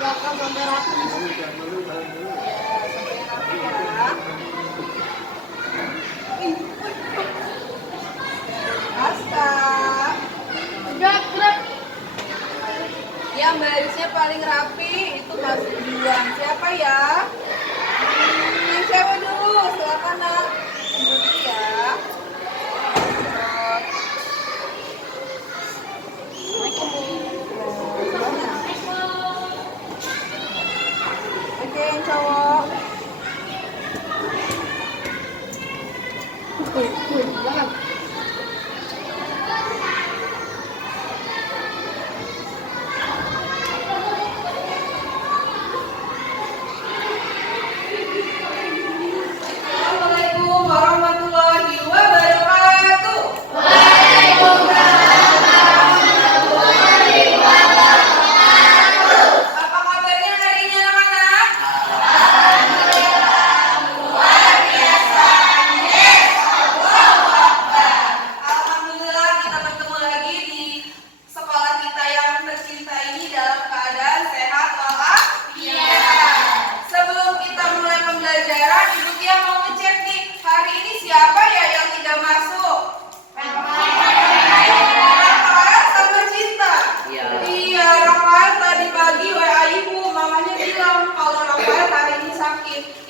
belakang sampai rapi. Aska. Gerak. Yang barisnya paling rapi itu masuk duluan. Siapa ya? Yang cewek dulu, silakan nak. Dulu ya. Oke, yang cowok. Belakang.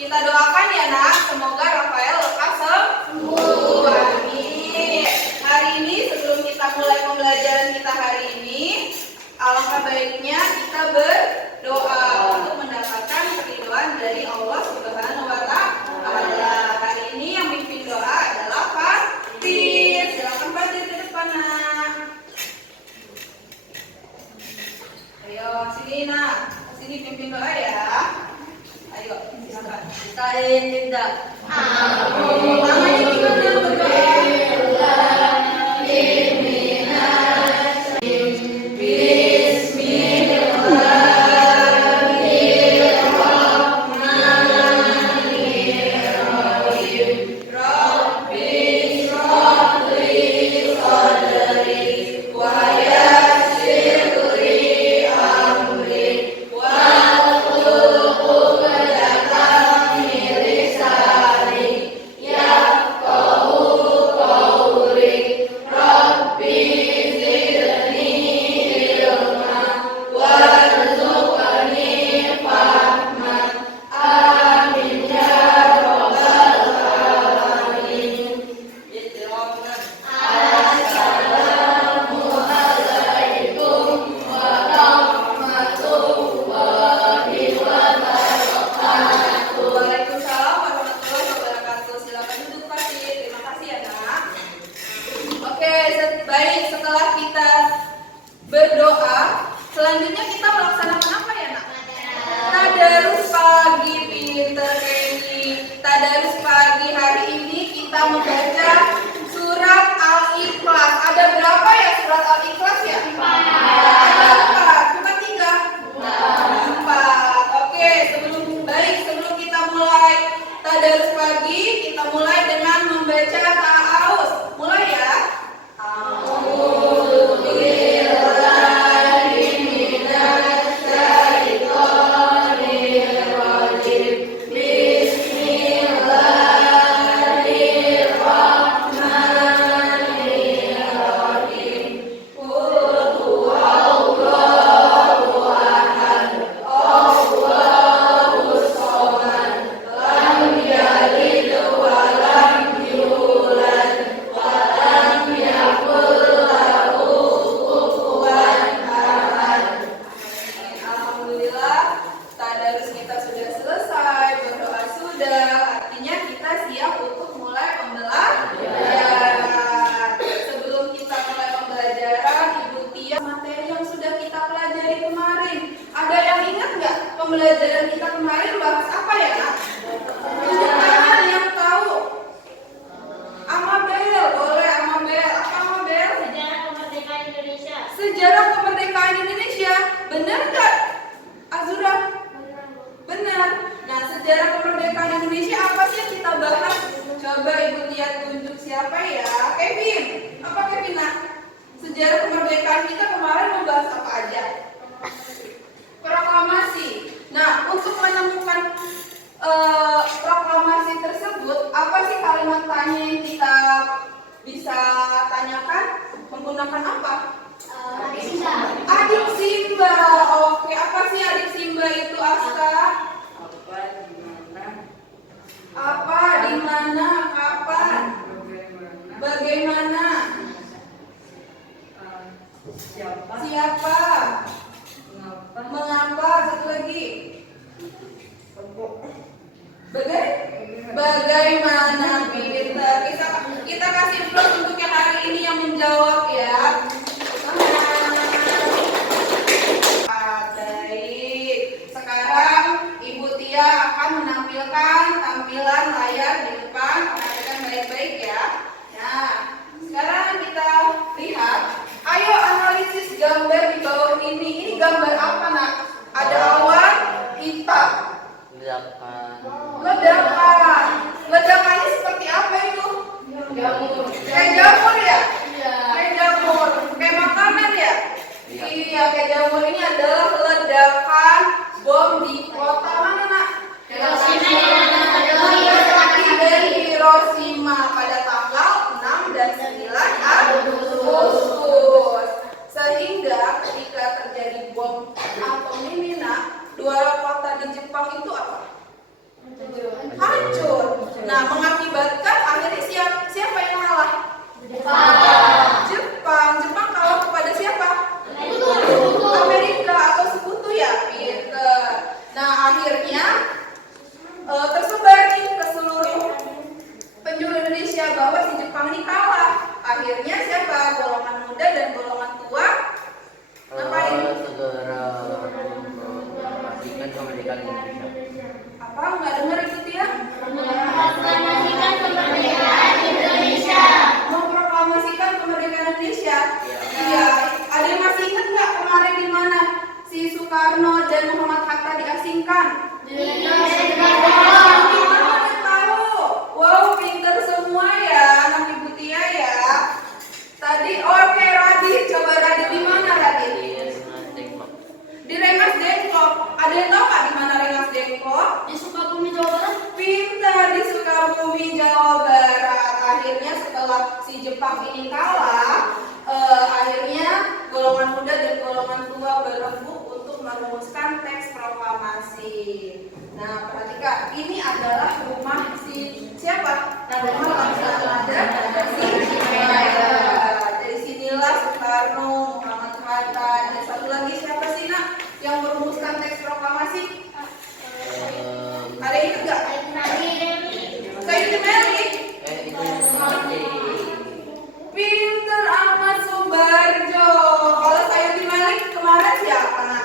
Kita doakan ya nak, semoga Rafael lekas sembuh. Amin. Hari ini sebelum kita mulai pembelajaran kita hari ini, alangkah baiknya kita berdoa untuk mendapatkan keridhaan dari Allah Subhanahu wa Ta'ala. Hari ini yang mimpin doa adalah Fatir. Silakan Fatir ke depan nak. Ayo sini nak, sini pimpin doa ya. Ayo, silakan. Kita tidak. Tangannya juga berdoa. Selanjutnya kita melaksanakan apa ya nak? Tadarus pagi, pinter Kenny. Tadarus pagi hari ini kita membaca surat Al-Ikhlas. Ada berapa ya surat Al-Ikhlas ya? 4. Ada 4, cuma 3? 4. Oke, sebelum kita mulai tadarus pagi, kita mulai dengan membaca ta'awuz. Mulai ya. Pembelajaran kita kemarin bahas apa ya nak? Ada yang tahu? Amabel, boleh Amabel. Apa Amabel? Sejarah kemerdekaan Indonesia. Sejarah kemerdekaan Indonesia. Benar nggak Azura? Benar. Nah, sejarah kemerdekaan Indonesia apa sih yang kita bahas? Coba ibu lihat tunjuk siapa ya? Kevin. Apa Kevin nak? Sejarah kemerdekaan kita kemarin membahas apa aja? Proklamasi. proklamasi tersebut, apa sih kalimat tanya yang kita bisa tanyakan? Menggunakan apa? Adik Simba. Oke, apa sih adik Simba itu, Aska? Apa, di mana, kapan, bagaimana, siapa, mengapa, satu lagi. Bagaimana, Peter? Kita kasih plus untuk yang hari ini yang menjawab ya. Baik. Sekarang Ibu Tia akan menampilkan tampilan layar di depan. Perhatikan baik-baik ya. Nah, sekarang kita lihat. Ayo analisis gambar di bawah ini. Ini gambar apa, Nak? Ada awan hitam. Ledakan. Ledakannya seperti apa itu? Jamur. Kayak jamur ya? Iya. Kayak jamur. Kayak makanan ya? Iya, kayak jamur ini adalah ledakan bom di kota mana, Nak? Hiroshima pada tanggal 6 dan 9 Agustus. Sehingga ketika terjadi bom atom ini, Nak, dua kota di Jepang itu apa? Hancur. Nah, mengakibatkan akhirnya siapa yang kalah? Jepang. Jepang kalah kepada siapa? Amerika atau sekutu ya, Peter. Nah, akhirnya tersebar nih ke seluruh penjuru Indonesia bahwa si Jepang ini kalah. Akhirnya siapa? Golongan muda dan golongan tua ngapain? Segera memastikan kemerdekaan Indonesia. Apa? Nggak dengar itu dia? Proklamasikan kemerdekaan Indonesia. Memproklamasikan kemerdekaan Indonesia. Iya. Iya. Ada yang masih ingat nggak kemarin di mana si Soekarno dan Muhammad Hatta diasingkan? Kita tahu. Wow, pinter semua ya, anak Ibu Tia ya. Tadi oke, Radit. Coba Radit di mana, Radit? Di Rengas Dengklok. Ada yang tahu nggak di mana Rengas Dengklok? Di Sukabumi, Jawa Barat. Pintar, di Sukabumi, Jawa Barat. Akhirnya setelah si Jepang ini kalah, akhirnya golongan muda dan golongan tua berembuk untuk merumuskan teks proklamasi. Nah, perhatikan, ini adalah rumah si siapa? Rumah Laksana dan si dari sinilah Soekarno, Muhammad Hatta, dan satu lagi siapa sih, Nak, yang merumuskan teks proklamasi? Ada yang ingat nggak? Sayyidi Melik. Pinter, Ahmad Subarjo. Kalau Sayyidi Melik kemarin siapa, Nak?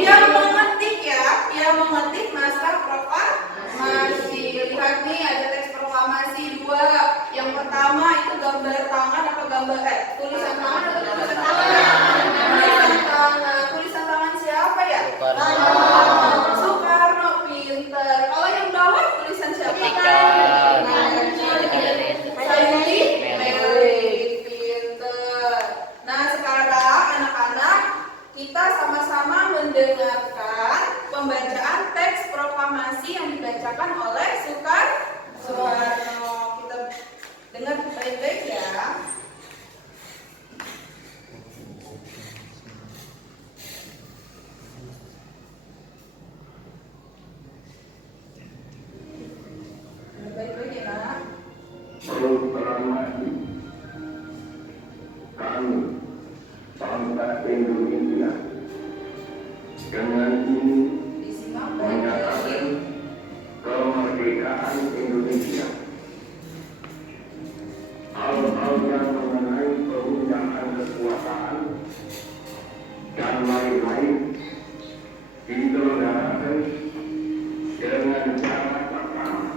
Dia mengetik ya, dia mengetik naskah proklamasi. Lihat nih, ada teks proklamasi dua. Yang pertama itu gambar tangan apa tulisan tangan atau tulisan tangan? Tulisan tangan. Tulisan tangan siapa ya? Soekarno. Pinter. Kalau yang bawah tulisan siapa? Sayyidi Melik. Pinter. Nah, sekarang anak-anak kita sama-sama mendengarkan pembacaan teks proklamasi yang dibacakan oleh Soekarno. Kita dengar baik-baik ya. Baik-baik ya, Nak. Proklamasi kami bangsa Indonesia dengan ini Disimak menyatakan baik-baik. kemerdekaan Indonesia. Hal-hal yang mengenai penggunaan kekuasaan dan lain-lain diselenggarakan dengan cara pertama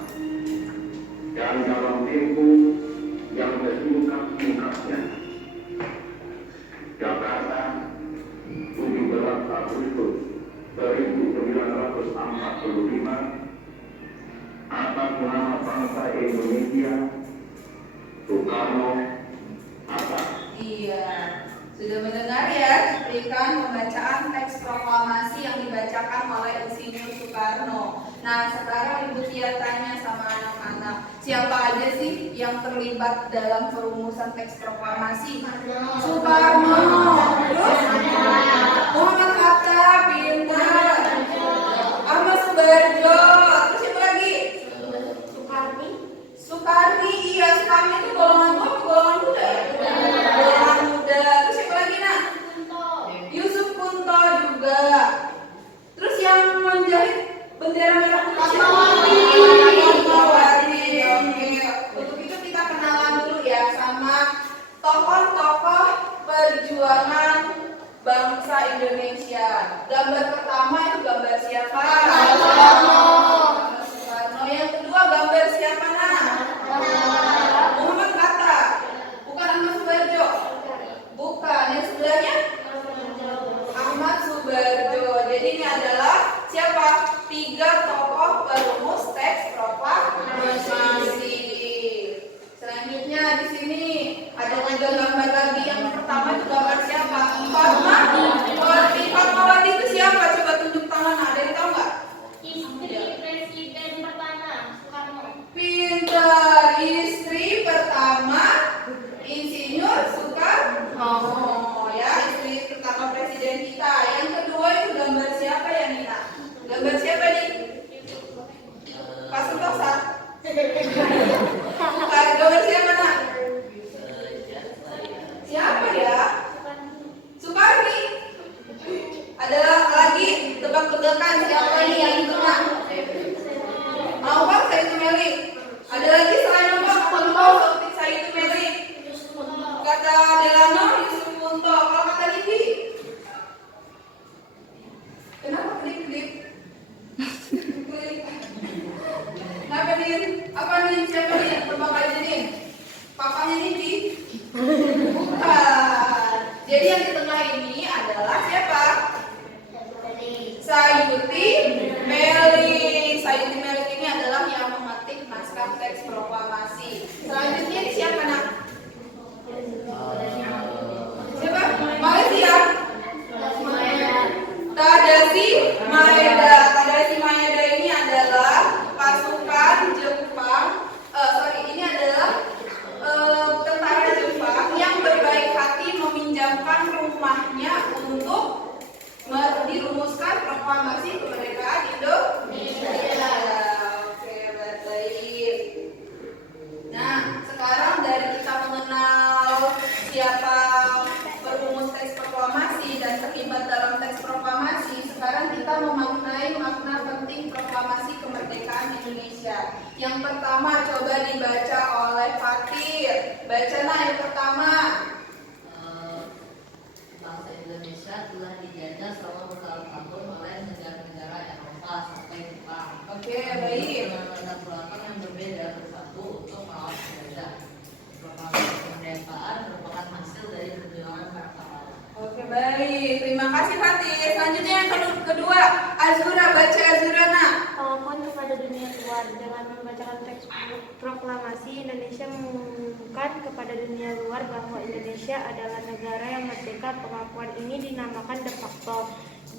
dan dalam tempo yang sesingkat-singkatnya. Jakarta, 17 Agustus 1945, atas nama bangsa Indonesia, Soekarno, Hatta. Iya, sudah mendengar ya cuplikan pembacaan teks proklamasi yang dibacakan oleh Insinyur Soekarno. Nah, sekarang Ibu Tia tanya sama anak-anak, siapa aja sih yang terlibat dalam perumusan teks proklamasi? Soekarno. Terus? Muhammad Hatta, pintar. Ahmad Subarjo. Terus siapa lagi? Soekarni. Iya, Soekarni itu golongan tua atau golongan muda? Golongan muda. Terus siapa lagi, Nak? Yusuf Kunto juga. Terus yang menjahit bendera merah putih Fatmawati. Oke. Untuk itu kita kenalan dulu ya sama tokoh-tokoh perjuangan bangsa Indonesia. Gambar pertama itu gambar siapa? Gambar Soekarno. Yang kedua gambar siapa, Nak? Muhammad Hatta. Bukan Ahmad Subarjo. Bukan. Yang sebelahnya? Ahmad Subarjo. Jadi ini adalah siapa? 3 tokoh perumus teks proklamasi. Selanjutnya di sini ada 3 gambar lagi. Yang pertama itu gambar siapa? Fatmawati. Fatmawati itu siapa? Coba tunjuk tangan. Ada yang tahu nggak? Istri Presiden pertama Soekarno. Pintar. Istri pertama Insinyur Soekarno. Ya, istri pertama presiden kita. Yang kedua itu gambar siapa ya, Nina? Gambar siapa nih? Pak Sentosa. Bukan. Gambar siapa, Nak? Siapa ya? Soekarni. Ada lagi tebak-tebakan siapa ini yang di tengah? Awak Saitu Meli. Ada lagi selain Awak Kunto Saitu Meli. Kata Delano Yusuf Kunto. Kalau kata Livi? Kenapa kedip-kedip? Kenapa nih? Apa nih? Siapa nih? Tebak aja nih. Papanya Livi? Bukan. Jadi yang di tengah ini adalah siapa? Sayuti Melik. Sayuti Melik ini adalah yang mengetik naskah teks proklamasi. Selanjutnya ini siapa, Nak? Siapa? Malaysia. Tadashi Maeda. Tadashi Maeda ini adalah pasukan Jepang. Ini adalah tentara Jepang yang berbaik hati meminjamkan rumahnya untuk dirumuskan proklamasi kemerdekaan Indonesia. Oke, baik. Nah, sekarang dari kita mengenal siapa perumus teks proklamasi dan terlibat dalam teks proklamasi, sekarang kita memaknai makna penting proklamasi kemerdekaan Indonesia. Yang pertama coba dibaca oleh Fatir. Baca, Nak, yang pertama. Bangsa Indonesia telah dijajah selama bertahun-tahun oleh negara-negara Eropa sampai Jepang. Oke, baik. Dengan latar belakang yang berbeda bersatu untuk melawan penjajah. Proklamasi kemerdekaan merupakan hasil dari perjuangan para pahlawan. Oke, baik. Terima kasih, Fatir. Selanjutnya yang kedua, Azura. Baca, Azura, Nak. Pengakuan kepada dunia luar. Dengan membacakan teks proklamasi, Indonesia mengumumkan kepada dunia luar bahwa Indonesia adalah negara yang merdeka. Pengakuan ini dinamakan de facto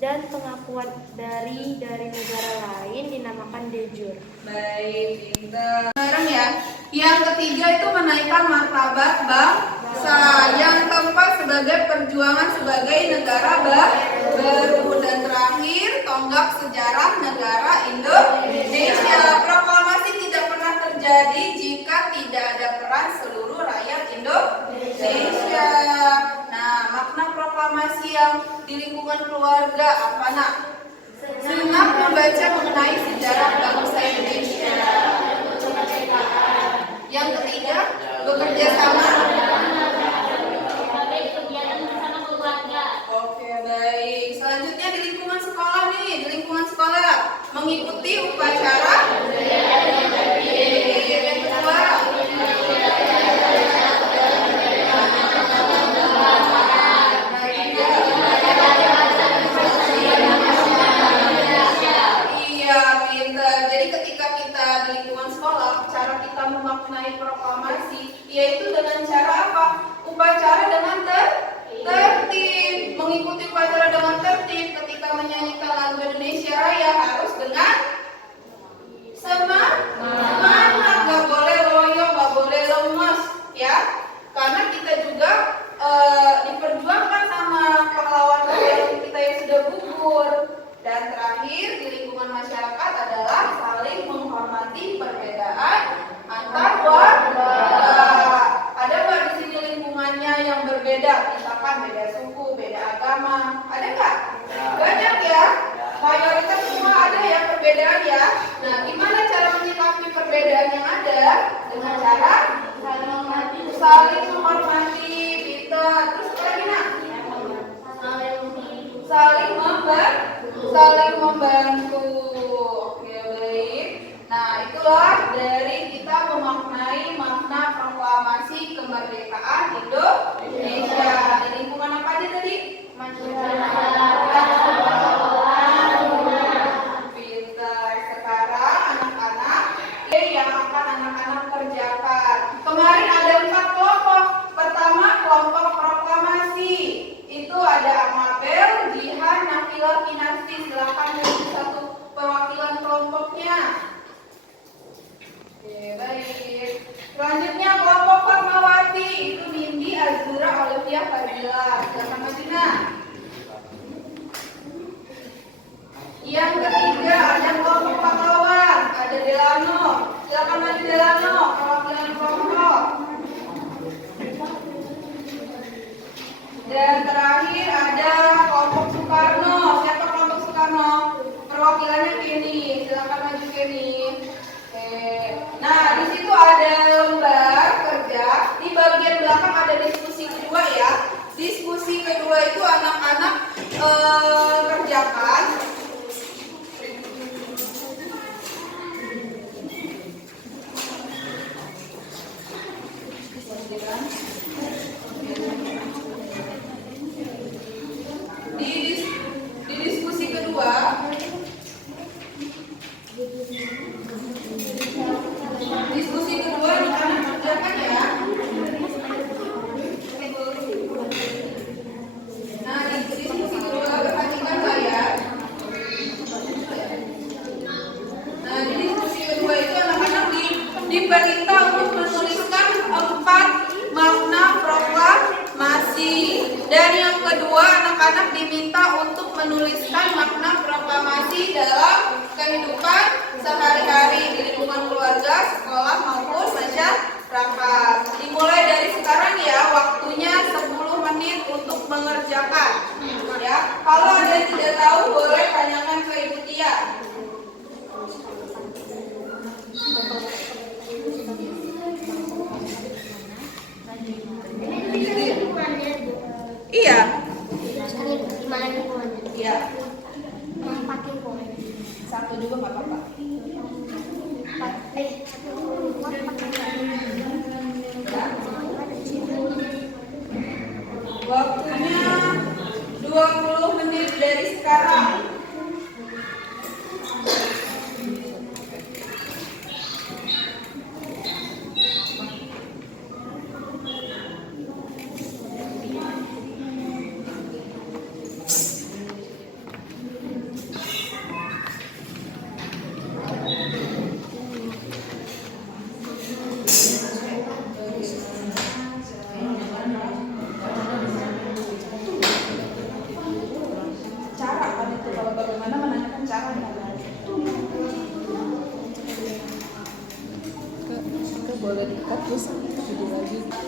dan pengakuan dari negara lain dinamakan de jure. Baik, pintar. Sekarang ya, yang ketiga itu menaikkan martabat bangsa. Yang keempat sebagai perjuangan sebagai negara baru. Dan terakhir, tonggak sejarah negara Indonesia. Proklamasi tidak pernah terjadi jika tidak ada peran seluruh rakyat Indonesia. Nah, makna proklamasi yang di lingkungan keluarga apa, Nak? Senang membaca mengenai sejarah bangsa Indonesia. Yang ketiga, bekerja sama. Sebagai kegiatan bersama keluarga. Oke, baik. Selanjutnya di lingkungan sekolah nih, di lingkungan sekolah mengikuti upacara. Yang kedua, iya, pintar. Jadi ketika kita di lingkungan sekolah, cara kita memaknai proklamasi yaitu dengan cara apa? Upacara dengan tertib. Mengikuti upacara dengan tertib ketika menyanyikan lagu Indonesia Raya harus dengan Dan terakhir di lingkungan masyarakat adalah saling menghormati perbedaan antar warga. Ada nggak di sini lingkungannya yang berbeda? Misalkan beda suku, beda agama. Ada nggak? Banyak ya. Mayoritas semua ada ya perbedaan ya. Nah, gimana cara menyikapi perbedaan yang ada? Dengan cara saling menghormati, pintar. Terus apa lagi nak? Saling membantu. Oke, baik. Nah, itulah dari kita memaknai makna proklamasi kemerdekaan Indonesia. Di lingkungan apa aja tadi? Pintar. Sekarang anak-anak yang akan anak-anak kerjakan. Kemarin ada 4 kelompok. Pertama, kelompok proklamasi. Itu ada Amabel, Jihan, Nafila, Kinasti. Silakan menjadi satu perwakilan kelompoknya. Oke, baik. Selanjutnya kelompok Fatmawati. Itu Nindi, Azura, Olivia, Fadila. Silakan maju nak. Yang ketiga ada kelompok pahlawan. Ada Delano. Silakan maju Delano, perwakilan kelompok. Dan terakhir ada kelompok Soekarno. Siapa kelompok Soekarno? Perwakilannya Kenny. Silakan maju Kenny. Oke. Nah, di situ ada lembar kerja. Di bagian belakang ada diskusi kedua ya. Diskusi kedua itu anak-anak kerjakan. Di diskusi kedua anak-anak kerjakan ya. Nah, di diskusi kedua perhatikan saya. Nah, di diskusi kedua itu anak-anak diperintah untuk menuliskan 4 makna proklamasi. Dan yang kedua, anak-anak diminta untuk menuliskan makna proklamasi dalam kehidupan sehari-hari di lingkungan keluarga, sekolah maupun masyarakat. Dimulai dari sekarang ya, waktunya 10 menit untuk mengerjakan. Ya, kalau ada yang tidak tahu boleh tanyakan ke Ibu Tia. Iya. Iya. Satu juga nggak apa-apa. Waktunya 20 menit dari sekarang.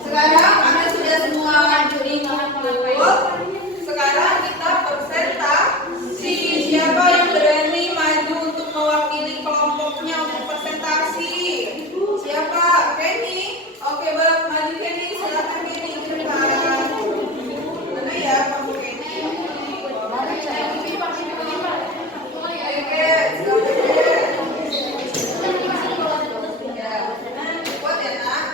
Sekarang Anda sudah semua ngumpul. Sekarang kita presentasi. Siapa yang berani maju untuk mewakili kelompoknya untuk presentasi? Siapa? Kenny. Oke, maju Kenny. Silakan Kenny ke depan. Mana ya kelompok Kenny? Kuat ya nak?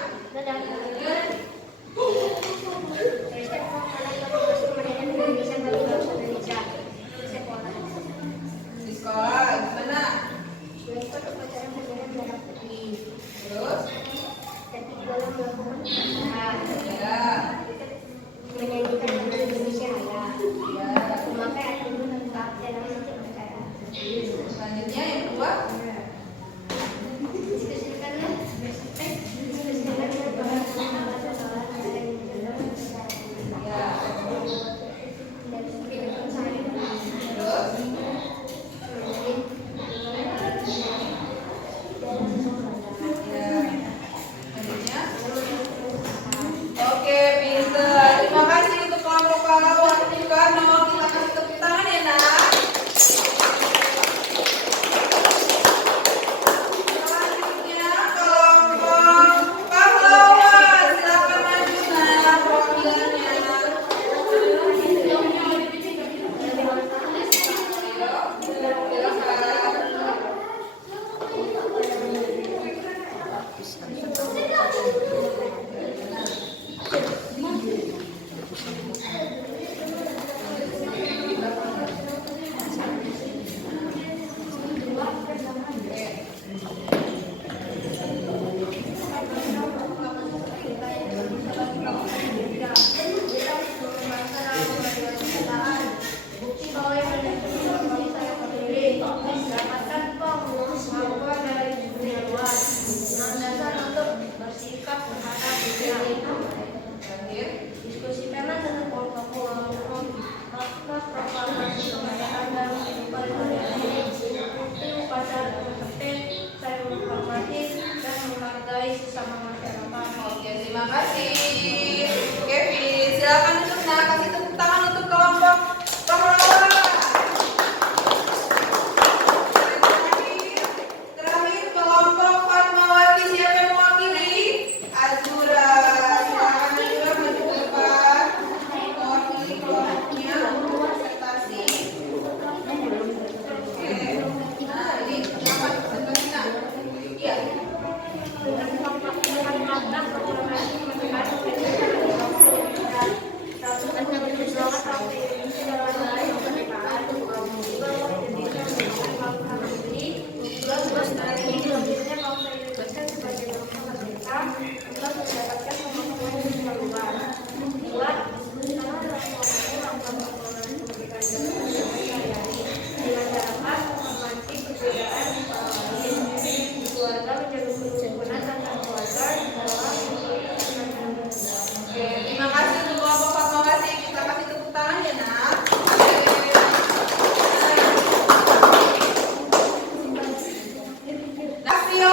Terima kasih. Kevin, silakan untuk kasih tepuk tangan untuk kelompok pahlawan. Terakhir kelompok Fatmawati, siapa yang mewakili? Azura. Silakan Azura maju ke depan. Mewakili kelompoknya untuk presentasi. Oke. Nah, ini silakan presentasinya. Iya. Oke, terima kasih untuk kelompok Fatmawati. Kita kasih tepuk tangan ya, Nak. Hasil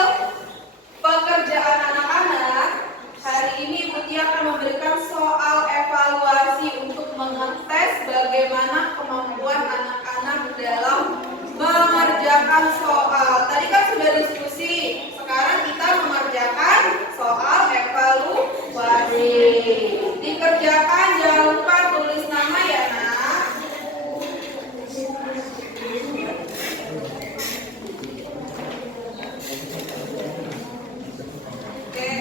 pekerjaan anak-anak hari ini Ibu Tia akan memberikan soal evaluasi untuk mengetes bagaimana kemampuan anak-anak dalam mengerjakan soal. Tadi kan sudah diskusi, sekarang kita mengerjakan soal evaluasi. Dikerjakan, jangan lupa tulis nama ya, Nak. Oke.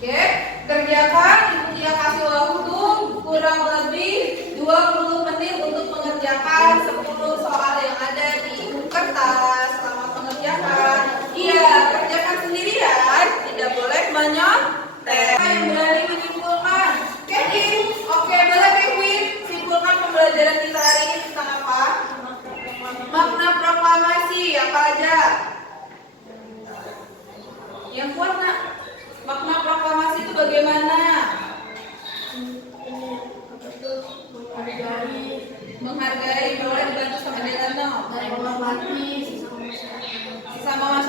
Oke, kerjakan. Ibu Tia kasih waktu kurang lebih 20 menit untuk mengerjakan 10 soal yang ada di kertas. Selamat mengerjakan. Iya, kerjakan sendirian, tidak boleh menyontek. Yang berani menyimpulkan. Kevin, oke, boleh Kevin simpulkan pembelajaran kita hari ini tentang apa? Makna proklamasi, apa aja? Yang kuat, Nak. Makna proklamasi itu bagaimana? Menghargai, boleh dibantu sama Delano. Sesama